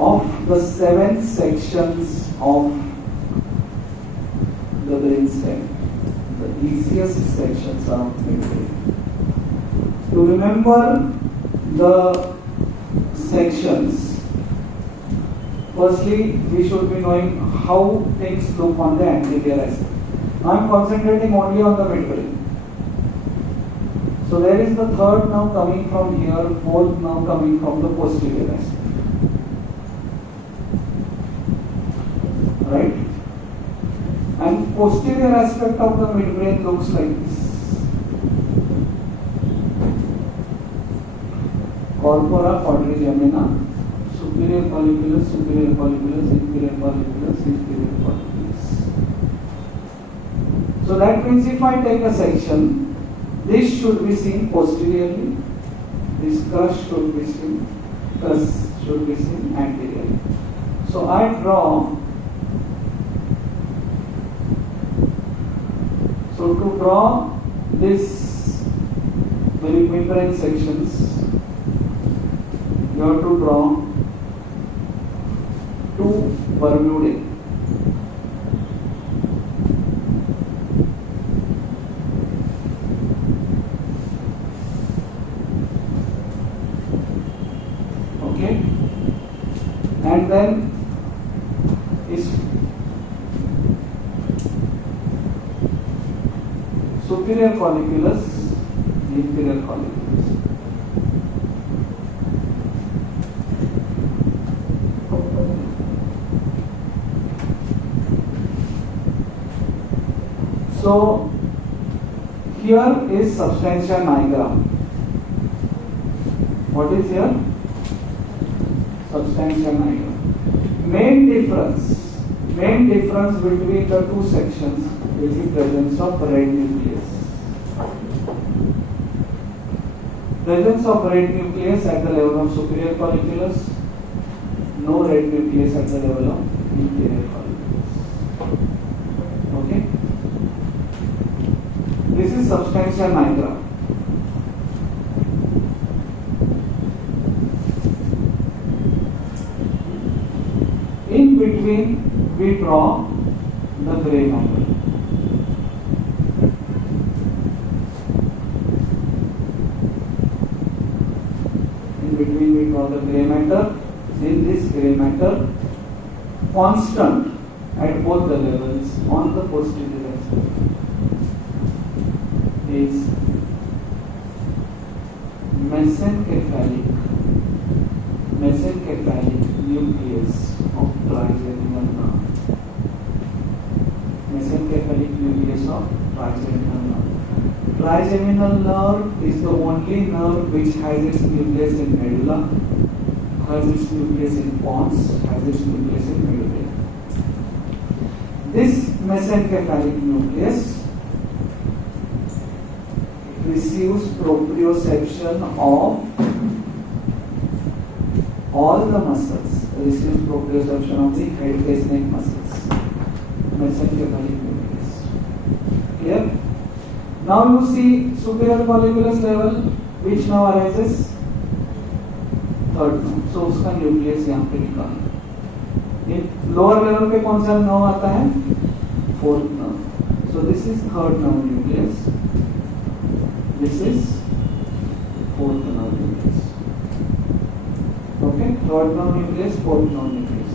of the 7 sections of the brainstem. The easiest sections are midbrain. To remember the sections, firstly we should be knowing how things look on the anterior aspect. I am concentrating only on the midbrain. So there is the third nerve coming from here, fourth nerve coming from the posterior aspect. Right? And posterior aspect of the midbrain looks like this. Corpora quadrigemina, superior colliculus, inferior colliculus, inferior colliculus. So that means if I take a section, this should be seen posteriorly, this crus should be seen anteriorly. So I draw. So to draw this midbrain sections, you have to draw 2 Bermudae. Okay, and then is superior colliculus, inferior colliculus. So here is substantia nigra. What is here? Substantia nigra. Main difference between the 2 sections is the presence of red nucleus. Presence of red nucleus at the level of superior colliculus, no red nucleus at the level of inferior colliculus. Okay? This is substantia nigra. In between, we draw the gray matter. In between, we draw the gray matter. In this gray matter, constant at both the levels on the posterior aspect is mesencephalic nucleus of trigeminal nerve. Mesencephalic nucleus of trigeminal nerve. Trigeminal nerve is the only nerve which has its nucleus in medulla, has its nucleus in pons, has its nucleus in medulla. This mesencephalic nucleus receives proprioception of all the muscles, receives proprioception of the head, face, neck muscles. Mesencephalic nucleus. Clear? Now you see superior colliculus level, which now arises? Third nerve. So उसका nucleus यहाँ पे निकालना. In lower level पे कौन सा nerve आता है? Fourth nerve. So this is third nerve nucleus. This is fourth nerve nucleus. Okay, third nerve nucleus, fourth nerve nucleus.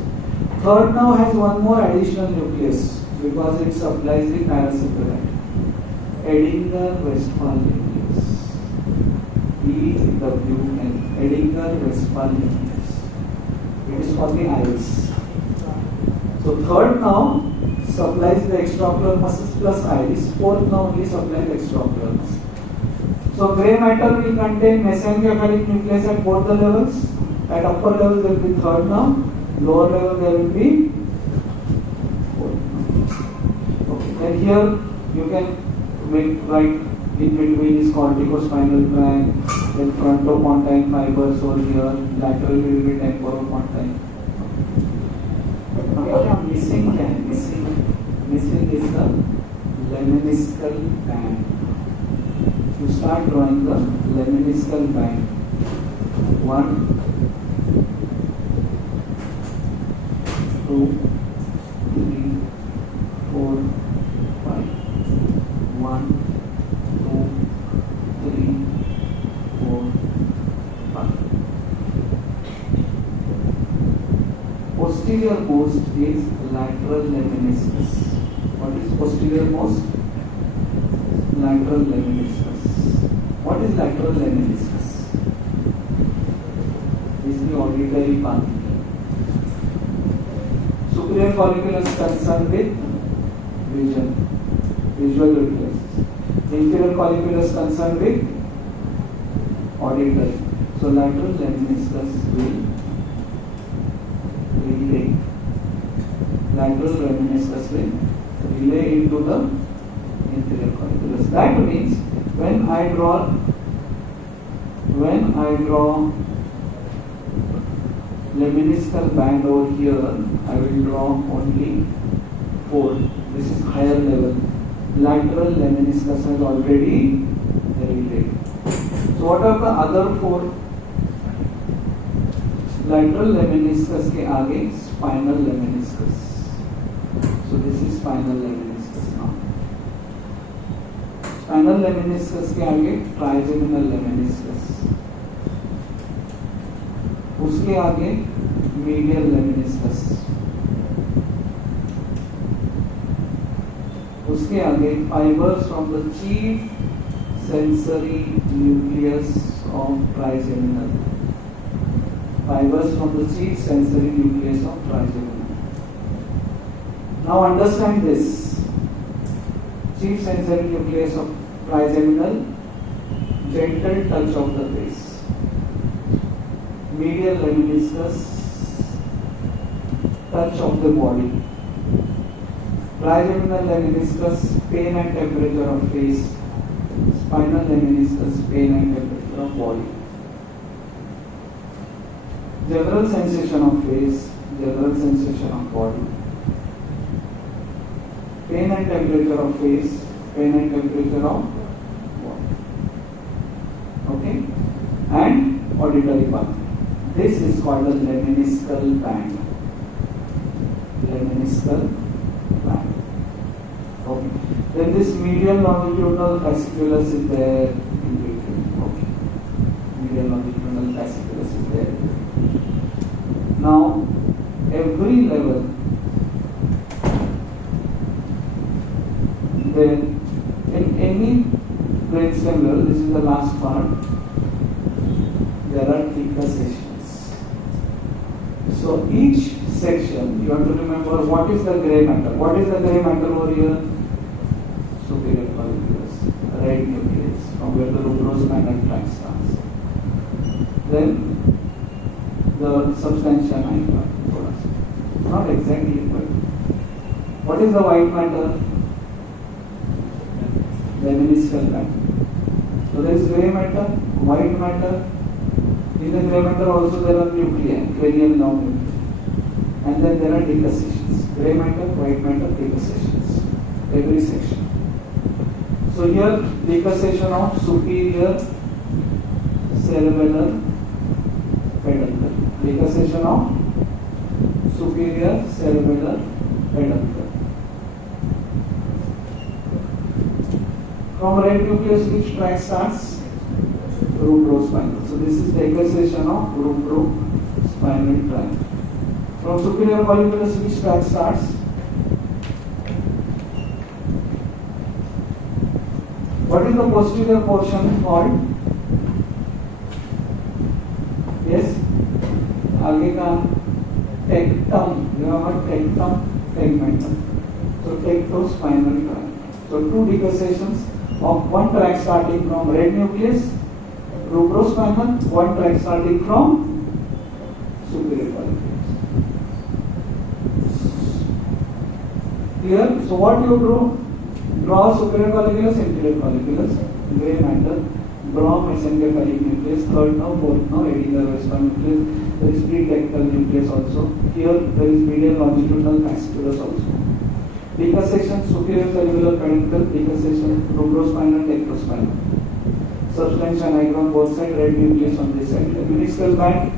Third nerve has one more additional nucleus because it supplies the parasympathetic. Edinger-Westphal nucleus. EWN. Edinger-Westphal nucleus. It is for the iris. So third nerve supplies the extraocular muscles plus iris. Fourth nerve only supplies extraocular muscles. So grey matter will contain mesencephalic nucleus at both the levels. At upper level there will be third nerve, lower level there will be fourth nerve. Okay. Then here you can write in between is corticospinal tract, then frontopontine fibers over here, laterally will be temporopontine. Okay, missing is the lemniscal band. You start drawing the lemniscal band. 1, 2, 3, 4, 5. 1, 2, 3, 4, 5. Posterior most is lateral lemniscus. What is posterior most? Lateral lemniscus. What is lateral lemniscus? Is the auditory path. Superior colliculus concerned with vision, visual reflexes. Inferior colliculus concerned with auditory. So lateral lemniscus will relay. Lateral lemniscus will relay into the inferior colliculus. That means when I draw lemniscal band over here, I will draw only 4. This is higher level. Lateral lemniscus has already relayed. So what are the other 4? Lateral lemniscus के आगे spinal lemniscus. So this is spinal lemniscus now. Spinal lemniscus के आगे trigeminal lemniscus. उसके आगे medial lemniscus. उसके आगे fibers from the chief sensory nucleus of trigeminal. Fibers from the chief sensory nucleus of trigeminal. Now understand this. Chief sensory nucleus of trigeminal, gentle touch of the face. Medial lemniscus, touch of the body. Trigeminal lemniscus, pain and temperature of face. Spinal lemniscus, pain and temperature of body. General sensation of face, general sensation of body. Pain and temperature of face, pain and temperature of body. Okay? And auditory path. This is called a lemniscal band. Lemniscal band. Okay. Then this medial longitudinal fasciculus is there in between. Okay. Medial longitudinal fasciculus is there. Now, every level, then in any brainstem level, this is the last part, there are decussations. So each section, you have to remember what is the gray matter. What is the gray matter over here? Superior colliculus, red nucleus, from where the rubrospinal tract starts. Then the substantia nigra. Not exactly, but what is the white matter? Lemniscal band. So there is gray matter, white matter. In the gray matter also there are nuclei, cranial nerve nuclei. And then there are decussations. Gray matter, white matter, decussations. Every section. So here decussation of superior cerebellar peduncle. Decussation of superior cerebellar peduncle. From red nucleus, which tract starts? Rubrospinal. So this is decussation of rubrospinal tract. From superior colliculus, which tract starts? What is the posterior portion called? Yes? आगे का tectum. You have heard tectum, tegmentum. So tectospinal tract. So two decussations of one tract starting from red nucleus, rubrospinal, one tract starting from superior colliculus. Clear? So what you do? Draw superior colliculus, inferior colliculus, gray matter, draw mesencephalic nucleus, third nerve, fourth nerve, aedicular nucleus. There is pretectal nucleus also. Here there is medial longitudinal fasciculus also. Decussation superior cerebellar peduncle, decussation rubrospinal, tectospinal. Substantia nigra on both sides, red nucleus on this side. Lemniscal band,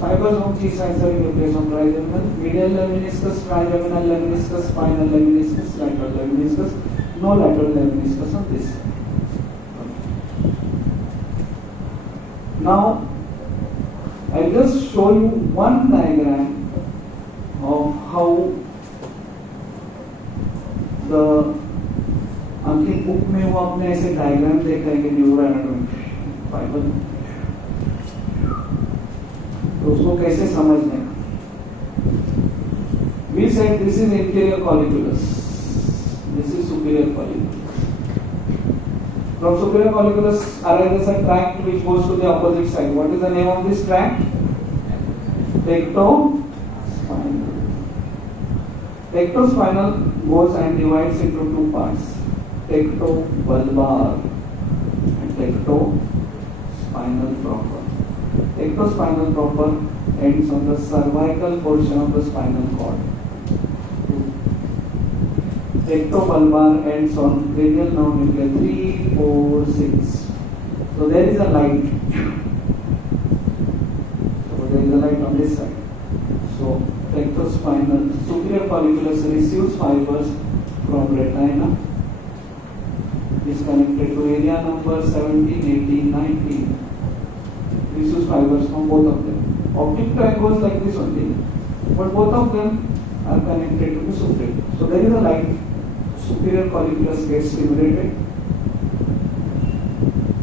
Fibers of G sides are in place of trigeminal, medial lemniscus, trigeminal lemniscus, spinal lemniscus, lateral lemniscus, no lateral lemniscus on this. Now, I'll just show you one diagram of how the आपकी book में वो आपने ऐसे diagram देखा है कि neuro anatomy fibre, तो उसको कैसे समझने का. We said this is inferior colliculus, this is superior colliculus. From superior colliculus arises a tract which goes to the opposite side. What is the name of this tract? Tectospinal. Tectospinal goes and divides into two parts, tectobulbar and tectospinal proper. Tectospinal proper ends on the cervical portion of the spinal cord. Tectobulbar ends on cranial nerve nuclei 3, 4, 6. So there is a light. So there is a light on this side. So tectospinal superior colliculus receives fibers from retina. Is connected to area number 17, 18, 19. Receives fibers from both of them. Optic tract goes like this only, but both of them are connected to the superior. So there is a light. Superior colliculus gets stimulated.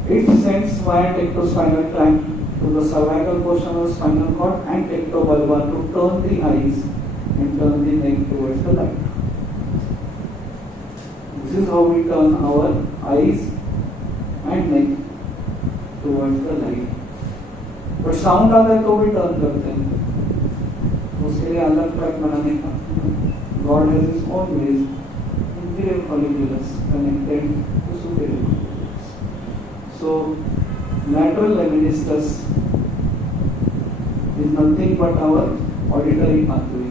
It sends via tectospinal tract to the cervical portion of the spinal cord and tectobulbar to turn the eyes and turn the neck towards the light. This is how we turn our eyes and neck towards the light. But sound आता है तो भी turn करते हैं. उसके लिए अलग track बनाने का. God has His own ways. Inferior colliculus connected to superior colliculus. So lateral lemniscus is nothing but our auditory pathway.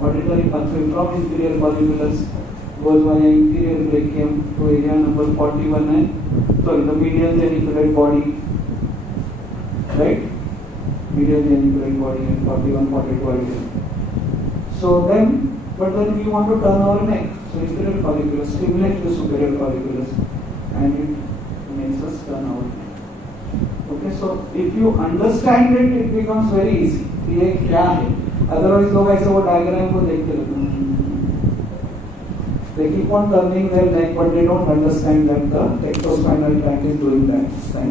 Auditory pathway from inferior colliculus goes via inferior brachium to area number 41 and the medial geniculate body, right? Medial geniculate body and 41, 42 ideal. So then, but then we want to turn our neck. So inferior colliculus stimulates the superior colliculus and it makes us turn our neck. Okay, so if you understand it, it becomes very easy. ये क्या है? Otherwise लोग ऐसे वो diagram को देखते रहते हैं. They keep on turning their neck, but they don't understand that the tectospinal tract is doing that.